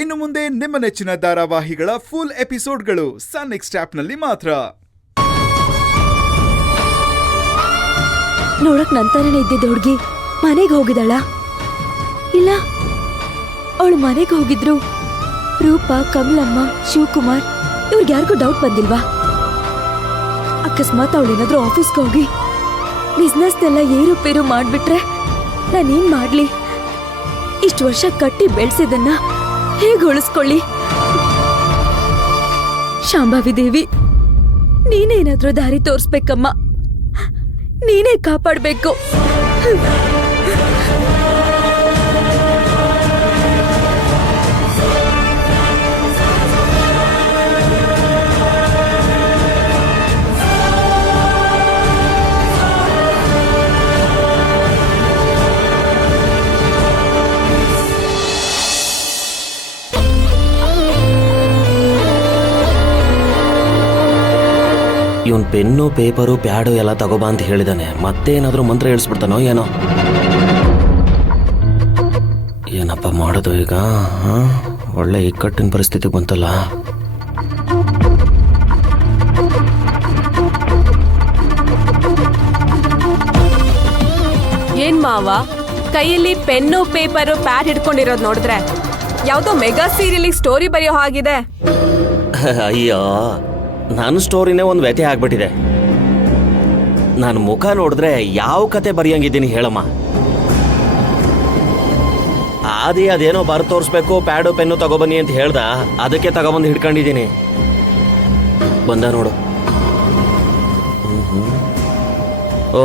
ಇನ್ನು ಮುಂದೆ ನಿಮ್ಮ ನೆಚ್ಚಿನ ಧಾರಾವಾಹಿಗಳ ಫುಲ್ ಎಪಿಸೋಡ್ಗಳು ಸನ್ ನೆಕ್ಸ್ಟ್ ಆಪ್ನಲ್ಲಿ ಮಾತ್ರ. ನೋಡಕ್ ನಂತರನೇ ಇದ್ದಿದ್ದ ಹುಡುಗಿ ಮನೆಗೆ ಹೋಗಿದ್ದಾಳ ಇಲ್ಲ ಅವಳು ಮನೆಗೆ ಹೋಗಿದ್ರು ರೂಪ, ಕಮಲಮ್ಮ, ಶಿವಕುಮಾರ್ ಇವ್ರಿಗೆ ಯಾರಿಗೂ ಡೌಟ್ ಬಂದಿಲ್ವಾ? ಅಕಸ್ಮಾತ್ ಅವಳೇನಾದ್ರೂ ಆಫೀಸ್ಗೆ ಹೋಗಿ ಬಿಸ್ನೆಸ್ನೆಲ್ಲ ಏರುಪೇರು ಮಾಡ್ಬಿಟ್ರೆ ನಾನೇನ್ ಮಾಡ್ಲಿ? ಇಷ್ಟು ವರ್ಷ ಕಟ್ಟಿ ಬೆಳೆಸಿದನ್ನ ಹೇಗೆ ಉಳಿಸ್ಕೊಳ್ಳಿ? ಶಾಂಭವಿ ದೇವಿ, ನೀನೇನಾದ್ರೂ ದಾರಿ ತೋರಿಸ್ಬೇಕಮ್ಮ, ನೀನೇ ಕಾಪಾಡ್ಬೇಕು. ಇವನ್ ಪೆನ್ನು, ಪೇಪರು, ಪ್ಯಾಡು ಎಲ್ಲ ತಗೋಬಾ ಅಂತ ಹೇಳಿದಾನೆ. ಮತ್ತೇನಾದ್ರೂ ಮಂತ್ರ ಹೇಳಿಸ್ಬಿಡ್ತಾನೋ ಏನೋ. ಏನಪ್ಪ ಮಾಡೋದು ಈಗ? ಒಳ್ಳೆ ಇಕ್ಕಟ್ಟಿನ ಪರಿಸ್ಥಿತಿ ಬಂತಲ್ಲ. ಏನ್ ಮಾವ, ಕೈಯಲ್ಲಿ ಪೆನ್ನು, ಪೇಪರು, ಪ್ಯಾಡ್ ಹಿಡ್ಕೊಂಡಿರೋದು ನೋಡಿದ್ರೆ ಯಾವ್ದೋ ಮೆಗಾ ಸೀರಿಯಲ್ ಸ್ಟೋರಿ ಬರೆಯೋ ಹಾಗಿದೆ. ಅಯ್ಯೋ, ನನ್ನ ಸ್ಟೋರಿನೇ ಒಂದು ವ್ಯಥೆ ಆಗ್ಬಿಟ್ಟಿದೆ. ನಾನು ಮುಖ ನೋಡಿದ್ರೆ ಯಾವ ಕತೆ ಬರೆಯಂಗಿದ್ದೀನಿ ಹೇಳಮ್ಮ? ಅದೇನೋ ಬರ್ ತೋರಿಸ್ಬೇಕು, ಪ್ಯಾಡು ಪೆನ್ನು ತಗೊಬನ್ನಿ ಅಂತ ಹೇಳ್ದ, ಅದಕ್ಕೆ ತಗೊಬಂದು ಹಿಡ್ಕೊಂಡಿದ್ದೀನಿ. ಬಂದ ನೋಡು. ಓ,